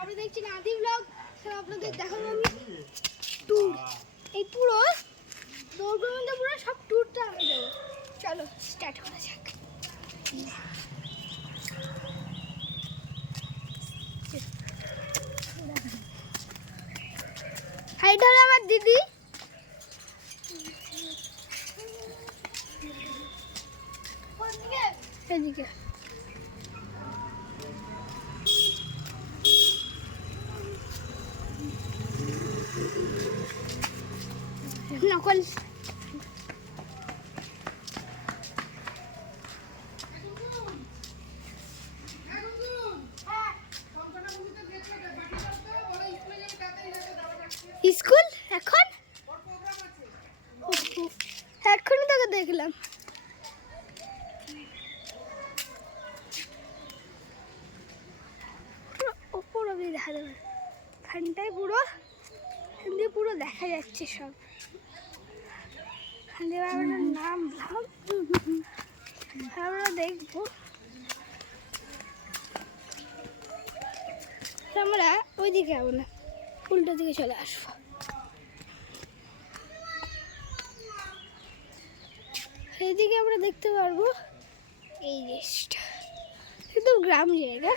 আমরা দেখছি নাদি ব্লগ, আপনাদের দেখাবো আমি ট্যুর। এই পুরো দৌড়গোবিন্দ পুরো সব ট্যুরটা আমি দেবো। চলো স্টার্ট করা যাক। এটা হলো আমার দিদি। এদিকে নকল স্কুল এখন এখনই তোকে দেখলাম। ওপর অব্দি দেখা যাবে, এখানটায় পুরো এখান দিয়ে পুরো দেখা যাচ্ছে সব। এখান দিয়ে আমরা নামলাম, আমরা দেখবো। আমরা ওইদিকে যাবো না, উল্টো দিকে চলে আসবো। এইদিকে আমরা দেখতে পারবো এই জিনিসটা, একদম গ্রাম জায়গা।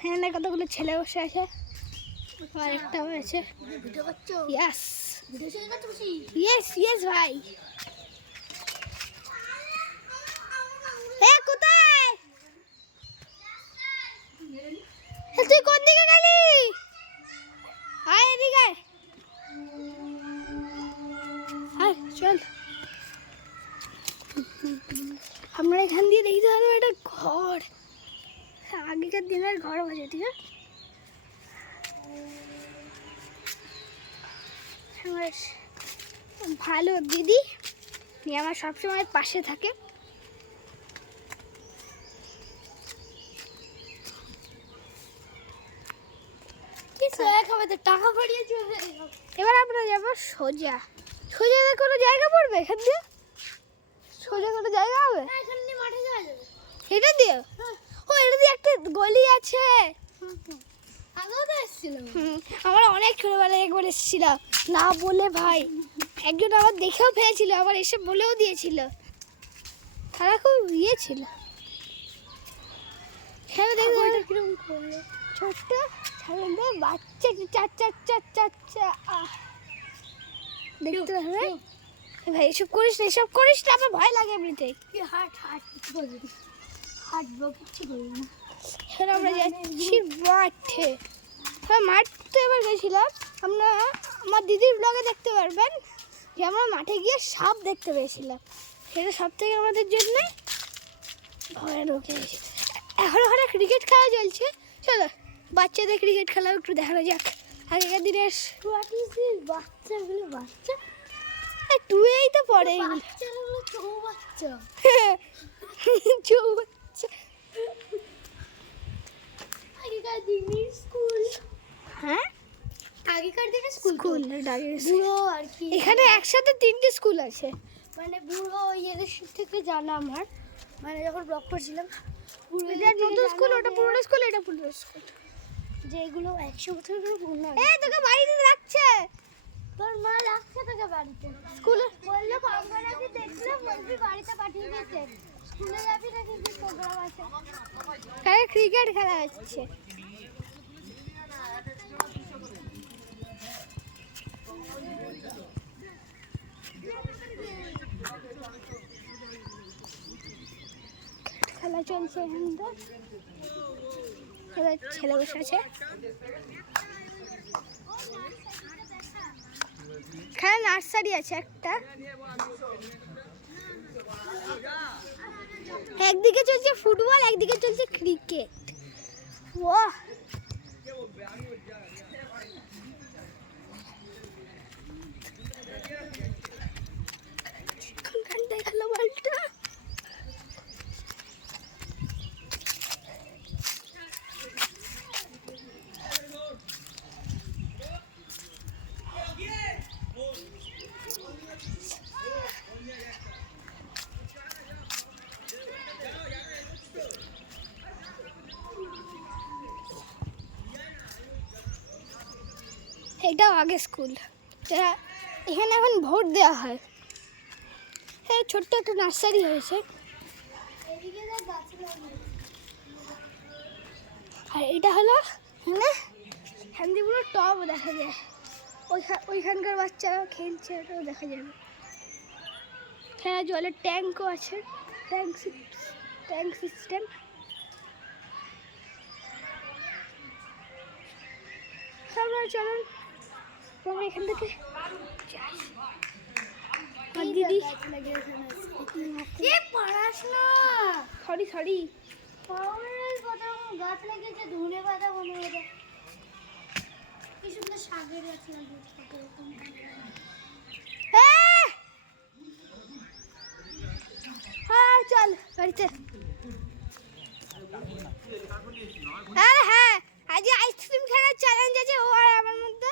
হ্যাঁ না, কতগুলো ছেলে বসে আছে, আর একটা আছে। ইয়েস ইয়েস ইয়েস ভাই। কোথায় তুই, কোন দিকে গেলি? আয় এদিকে আয়, চল। আমরা এখান দিয়ে দেখতে পারবো একটা ঘর, আগেকার দিনের ঘর বসে। ঠিক আছে, আমার ভালো দিদি আমার সবসময় পাশে থাকে। টাকা পড়িয়ে এবার আমরা যাবো সোজা। সোজা কোনো জায়গা পড়বে এখান দিয়ে? সোজা কোনো জায়গা হবে? এখান দিয়ে মাঠে যাওয়া যাবে। এটা দিয়ে? ও, এটা দিয়ে একটা গলি আছে। আমার অনেক ছোটবেলায় একবার এসেছিলাম, না বলে ভাই একজন আমার দেখেও ফেলেছিল, আবার এসে বলেও দিয়েছিল। তারা খুব ইয়ে ছিল। হ্যাঁ দেখো কিরকম করলো, ছোট্ট বাচ্চা, দেখতে হবে ভাই। এসব করিস না, এসব করিস না, আমার ভয় লাগে এমনিতেই। হাঁটবো, কিচ্ছু করবো না। এখন আমরা যাচ্ছি মাঠে। হ্যাঁ, মাঠ তো এবার গেছিলাম আমরা, আমার দিদির ব্লগে দেখতে পারবেন যে আমরা মাঠে গিয়ে সাপ দেখতে পেয়েছিলাম। সেটা সব থেকে আমাদের জন্য ভয়ানক জিনিস। এখন ওখানে ক্রিকেট খেলা চলছে, চলো বাচ্চাদের ক্রিকেট খেলা একটু দেখানো যাক। আগেকার দিনের বাচ্চাগুলো, বাচ্চা টুয়েই তো পড়ে, চৌবাচ্চা। আগেকার দিনের স্কুল। হ্যাঁ, আগেকার দিনের স্কুল বুড়ো আর কি। এখানে একসাথে 3টে স্কুল আছে, মানে বুড়ো এদের থেকে জানা আমার, মানে যখন ব্লগ করছিলাম। নতুন স্কুল, ওটা পুরনো স্কুল, এটা পুরনো স্কুল। যেগুলো 100 বছর পুরনো। তোকে বাড়িতে রাখছে, তোর মা রাখছে তোকে বাড়িতে। স্কুলে বললো আমরা নাকি দেখলে বলবি বাড়িতে পাঠিয়ে দিতে। স্কুলে যাবি নাকি, কি প্রোগ্রাম আছে? হ্যাঁ, ক্রিকেট খেলা হচ্ছে। খেলা চলছে এখানে, ছেলে বসে আছে। এখানে নার্সারি আছে একটা, একদিকে চলছে ফুটবল, একদিকে চলছে ক্রিকেট। ওয়াহ, কোনখানটায় গেল বলটা? এটাও আগে স্কুল। এখানে এখন ভোট দেওয়া হয়। হ্যাঁ, ছোট্ট একটা নার্সারি হয়েছে। আর এটা হলো এখানে হ্যান্ডিগুলো টবও দেখা যায়, ওইখানকার বাচ্চারাও খেলছে, ওটাও দেখা যাবে। হ্যাঁ, জলের ট্যাঙ্কও আছে, ট্যাঙ্ক সিস্টেম। চলুন আমরা এখান থেকে দিদি পড়াশোনা সরি গাছ লাগিয়েছে, ধনে পাতা মনে হয় কি সুন্দর শাকের গাছ লাগিয়েছে। হ্যাঁ চল বাড়িতে। হ্যাঁ আজ আইসক্রিম খাওয়ার চ্যালেঞ্জ আছে ও আর আমার মধ্যে।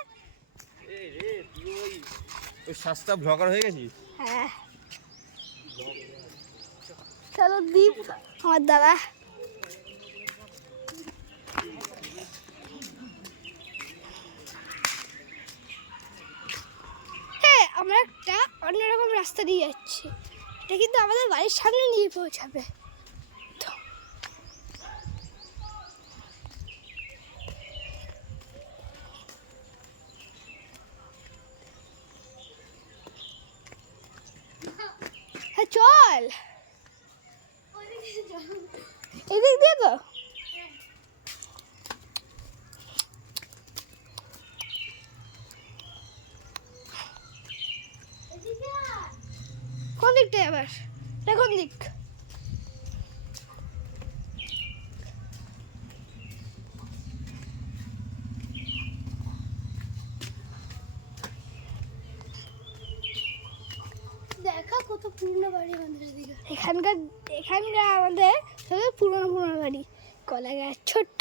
ওই সস্তা ব্লগার হয়ে গেছিস? হ্যাঁ চলো দীপ আমার দাদা। হ্যাঁ, আমরা একটা অন্যরকম রাস্তা দিয়ে যাচ্ছি, এটা কিন্তু আমাদের বাড়ির সামনে নিয়ে পৌঁছাবে। হ্যাঁ চল, এদিক দিয়ে তো। কোন দিকটা আবার? কোন দিক? দেখা কত পুরনো বাড়ি আমাদের দিকে। এখানকার আমাদের সবই পুরনো বাড়ি, কলা গাছ ছোট্ট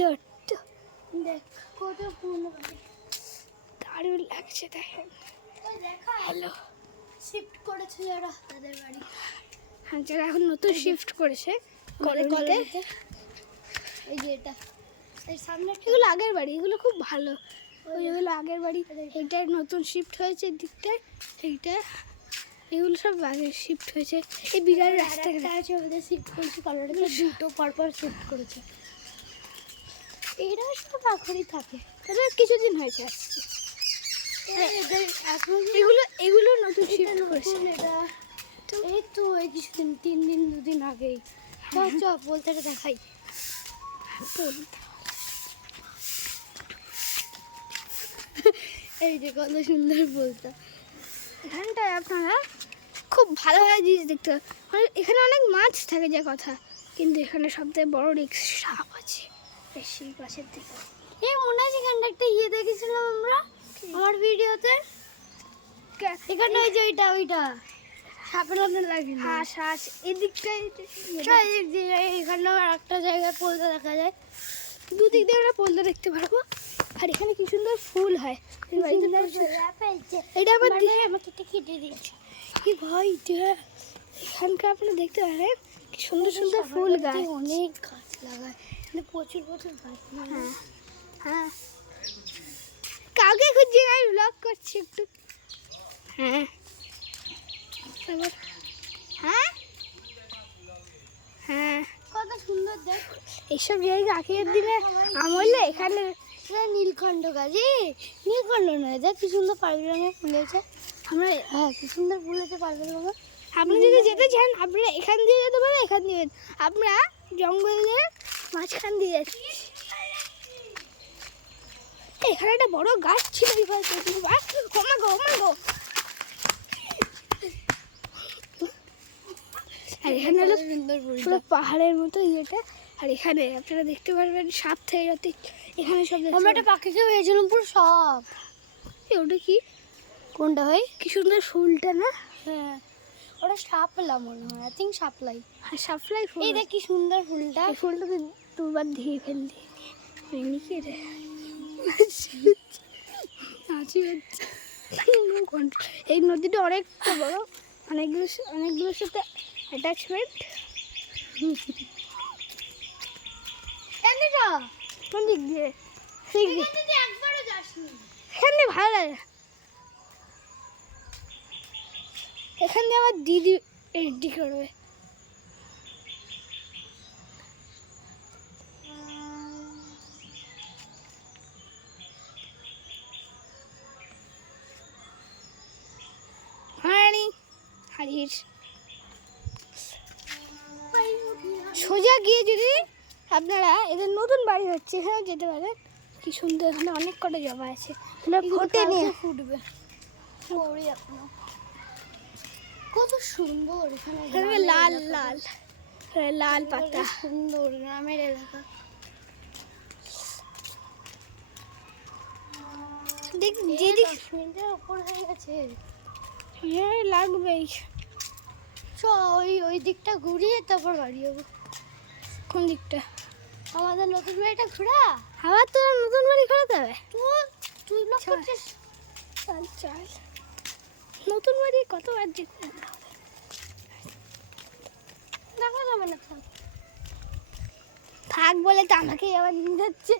দেখ কত পুরনো বাড়ি, দারুণ লাগছে। দেখেন হ্যালো, শিফট করেছে যারা তাদের বাড়ি। হ্যাঁ, যারা এখন নতুন শিফট করেছে কলোনিতে। এই যে এটা এর সামনে, এগুলো আগের বাড়ি, এগুলো খুব ভালো। ওইগুলো আগের বাড়ি, এইটা নতুন শিফট হয়েছে দিকটায়, এইটা এগুলো সব আগে শিফট হয়েছে। এই বিরাট রাস্তাটা আছে ওদের শিফট করেছে, কলোনিতে দুটো পরপর শিফট করেছে। এরা সব এখনই থাকে, তাদের কিছুদিন হয়েছে আসছে। এগুলো নতুন শিফট করেছে। এই তো এই কিছুদিন, 3 দিন 2 দিন আগেই। চল বলতে দেখাই। এই যে কত সুন্দর বলতে। এখানটায় আপনারা খুব ভালোভাবে জিনিস দেখতে হবে। এখানে অনেক মাছ থাকে যে কথা, কিন্তু এখানে সবথেকে বড় রিস্ক সাপ আছে বেশি গাছের দিকে। এই মনে আছে এখানটা একটা দেখেছিলাম আমরা আমার ভিডিওতে। এখানে ওই যে ওইটা সাপের মতো লাগে। হাঁস এদিকটাই, এখানে একটা জায়গায় পোলতা দেখা যায়, দুদিক দিয়ে আমরা পোলতা দেখতে পারবো। আর এখানে কি সুন্দর ফুল হয়, এটা আবার আমাকে কেটে দিচ্ছে কি ভাই। এখানকার আপনি দেখতে পারেন কি সুন্দর সুন্দর ফুল গাছ, অনেক গাছ লাগায়, প্রচুর গাছ। হ্যাঁ কাউকে খুঁজছি না, ব্লগ করছি একটু। হ্যাঁ হ্যাঁ কত সুন্দর দেখ এইসব জায়গা। আগের দিনে আমলে এখানে নীলকণ্ঠ গাছ, নীলকণ্ঠ নয়, দেখ কি সুন্দর পার্পেল রঙের ফুলেছে। আমরা হ্যাঁ কি সুন্দর ফুলেছে পার্পেল রঙের। আপনি যদি যেতে চান আপনারা এখান দিয়ে যেতে পারেন, এখান দিয়ে আমরা জঙ্গলের মাঝখান দিয়ে যাচ্ছি। এখানে একটা বড় গাছ ছিল, আর এখানে হলো পুরো পাহাড়ের মতো ইয়েটা। আর এখানে আপনারা দেখতে পারবেন সাপ থেকে যাতে এখানে সব। আমরা একটা পাখিকে পেয়েছিলাম পুরো সাপ। ওটা কি, কোনটা হয়? কি সুন্দর ফুলটা না? হ্যাঁ ওটা সাপলা মনে হয়, আই থিঙ্ক সাপলাই। হ্যাঁ সাপলাই ফুল। এই দেখ কি সুন্দর ফুলটা। এই ফুলটাকে দুবার ধুয়ে ফেললি কি রে। এই নদীটা অনেকটা বড়, অনেকগুলোর সাথে অ্যাটাচমেন্ট। কোন দিক দিয়ে? একবারও যাসনি। এখানে ভালো লাগে, এখানে আমার দিদি এন্ট্রি করবে। হারিস সোজা গিয়ে যদি আপনারা এদের নতুন বাড়ি হচ্ছে এখানে যেতে পারেন। কি সুন্দর, এখানে অনেক কটা জবা আছে, ফোটে নিয়ে ফুটবে। কত সুন্দর এখানে লাল লাল লাল পাতা, সুন্দর গ্রামের এলাকা। দেখ যেদিক মিনিটের উপর হয়ে গেছে, হ্যাঁ লাগবেই। চ ওই দিকটা ঘুরিয়ে তারপর বাড়ি যাবো। কোন দিকটা? আমাদের নতুন বাড়িটা ঘোরা। আবার তো নতুন বাড়ি ঘোরাতে হবে। তুই ব্লগ করছিস? চল চল, নতুন বাড়ি কতবার দেখতে দেখা যাবে না। থাক বলে তো আমাকে আবার নিয়ে যাচ্ছে।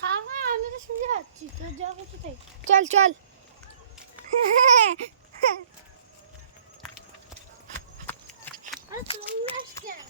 হ্যাঁ হ্যাঁ আমি তো শুনতে পাচ্ছি, তোর যা করছে তাই। চল চল। আরে তোমরা কেন?